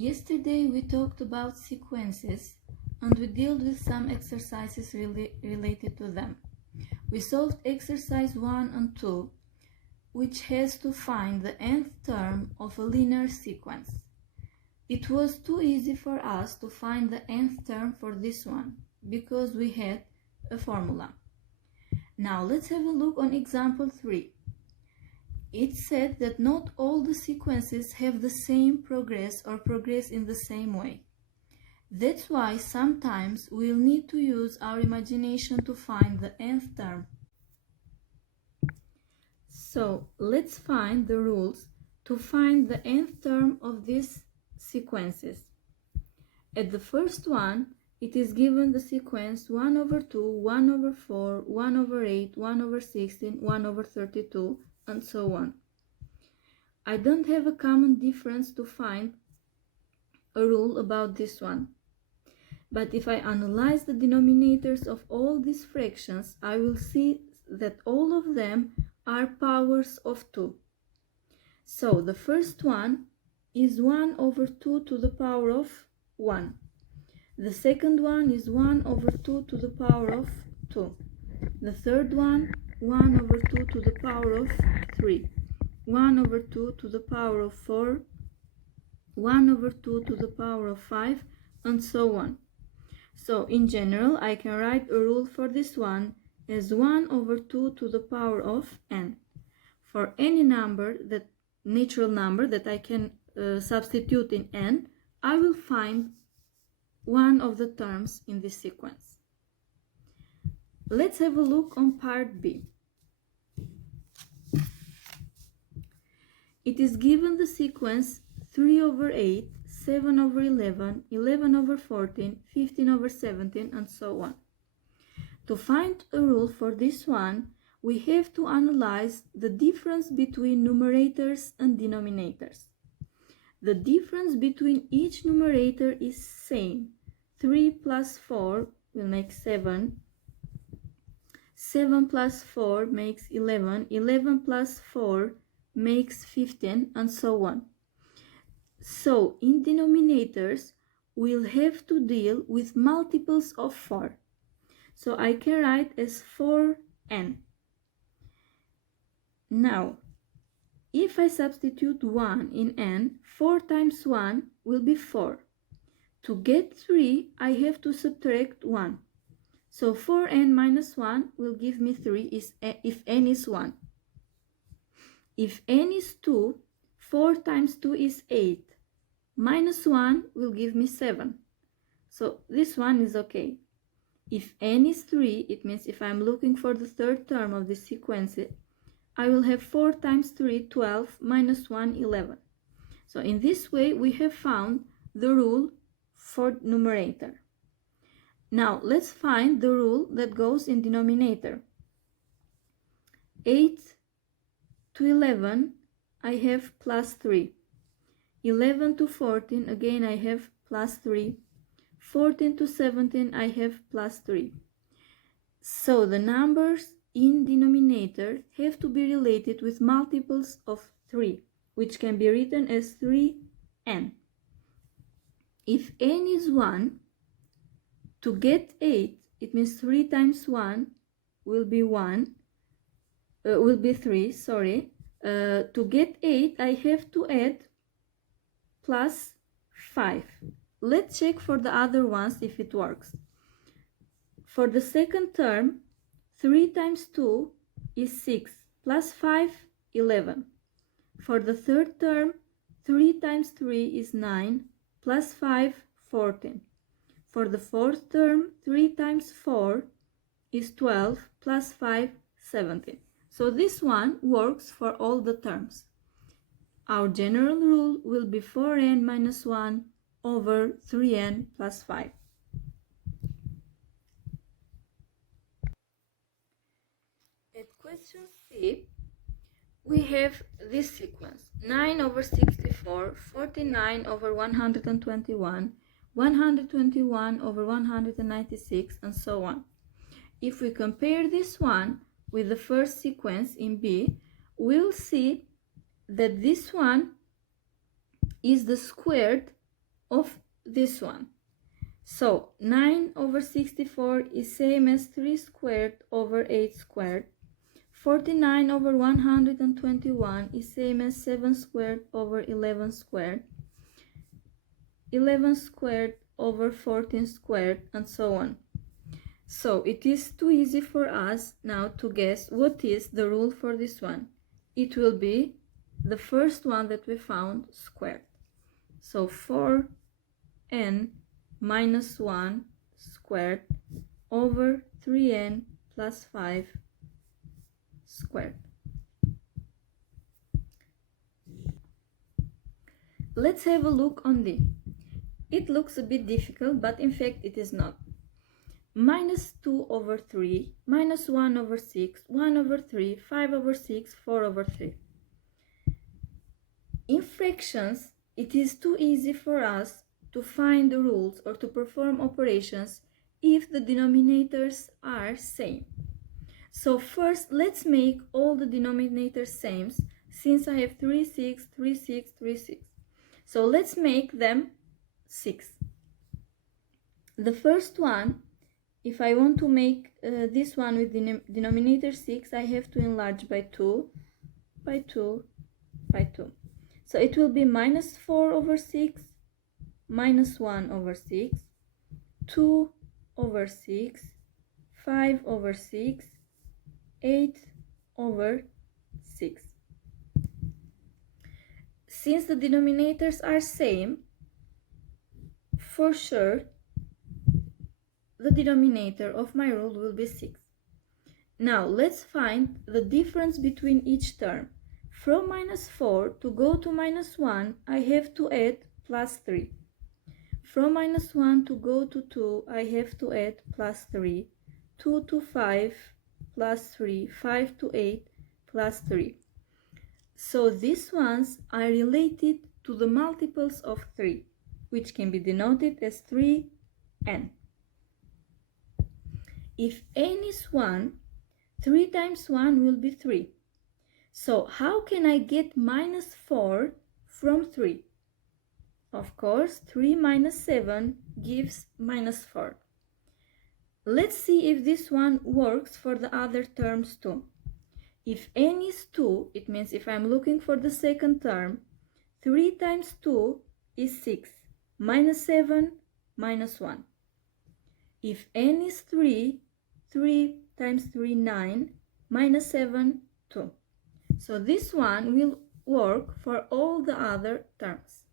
Yesterday we talked about sequences and we dealt with some exercises related to them. We solved exercise 1 and 2, which has to find the nth term of a linear sequence. It was too easy for us to find the nth term for this one because we had a formula. Now let's have a look on example 3. It said that not all the sequences have the same progress or progress in the same way. That's why sometimes we'll need to use our imagination to find the nth term. So let's find the rules to find the nth term of these sequences. At the first one, it is given the sequence 1 over 2, 1 over 4, 1 over 8, 1 over 16, 1 over 32, and so on. I don't have a common difference to find a rule about this one. But if I analyze the denominators of all these fractions, I will see that all of them are powers of 2. So the first one is 1 over 2 to the power of 1. The second one is 1 over 2 to the power of 2. The third one, 1 over 2 to the power of 3. 1 over 2 to the power of 4. 1 over 2 to the power of 5, and so on. So in general, I can write a rule for this one as 1 over 2 to the power of n. For any natural number that I can substitute in n, I will find one of the terms in this sequence. Let's have a look on part B. It is given the sequence 3 over 8, 7 over 11, 11 over 14, 15 over 17, and so on. To find a rule for this one, we have to analyze the difference between numerators and denominators. The difference between each numerator is same. 3 plus 4 will make 7. 7 plus 4 makes 11. 11 plus 4 makes 15, and so on. So in denominators, we'll have to deal with multiples of 4. So I can write as 4n. Now, if I substitute 1 in n, 4 times 1 will be 4. To get 3, I have to subtract 1. So 4n minus 1 will give me 3 if n is 1. If n is 2, 4 times 2 is 8. Minus 1 will give me 7. So this one is okay. If n is 3, it means if I'm looking for the third term of this sequence, I will have 4 times 3, 12, minus 1, 11. So in this way, we have found the rule for numerator. Now, let's find the rule that goes in denominator. 8 to 11, I have plus 3. 11 to 14, again I have plus 3. 14 to 17, I have plus 3. So the numbers in denominator have to be related with multiples of 3, which can be written as 3n. If n is 1, to get 8, it means 3 times 1 will be 3, sorry. To get 8, I have to add plus 5. Let's check for the other ones if it works. For the second term, 3 times 2 is 6, plus 5, 11. For the third term, 3 times 3 is 9, plus 5, 14. For the fourth term, 3 times 4 is 12, plus 5, 17. So this one works for all the terms. Our general rule will be 4n minus 1 over 3n plus 5. At question C, we have this sequence: 9 over 64, 49 over 121, 121 over 196, and so on. If we compare this one with the first sequence in B, we'll see that this one is the squared of this one. So 9 over 64 is same as 3 squared over 8 squared. 49 over 121 is same as 7 squared over 11 squared. 11 squared over 14 squared, and so on. So it is too easy for us now to guess what is the rule for this one. It will be the first one that we found, squared. So 4n minus 1 squared over 3n plus 5 squared. Let's have a look on D. It looks a bit difficult, but in fact it is not. Minus 2 over 3, minus 1 over 6, 1 over 3, 5 over 6, 4 over 3. In fractions, it is too easy for us to find the rules or to perform operations if the denominators are same. So first, let's make all the denominators same, since I have 3, 6, 3, 6, 3, 6. So let's make them 6. The first one, if I want to make this one with the denominator 6, I have to enlarge by 2, by 2, by 2. So it will be minus 4 over 6, minus 1 over 6, 2 over 6, 5 over 6, 8 over 6. Since the denominators are same, for sure, the denominator of my rule will be 6. Now, let's find the difference between each term. From minus 4 to go to minus 1, I have to add plus 3. From minus 1 to go to 2, I have to add plus 3. 2 to 5 plus 3, 5 to 8 plus 3. So these ones are related to the multiples of 3, which can be denoted as 3n. If n is 1, 3 times 1 will be 3. So how can I get minus 4 from 3? Of course, 3 minus 7 gives minus 4. Let's see if this one works for the other terms too. If n is 2, it means if I'm looking for the second term, 3 times 2 is 6, minus 7, minus 1. If n is 3, 3 times 3, 9, minus 7, 2. So this one will work for all the other terms.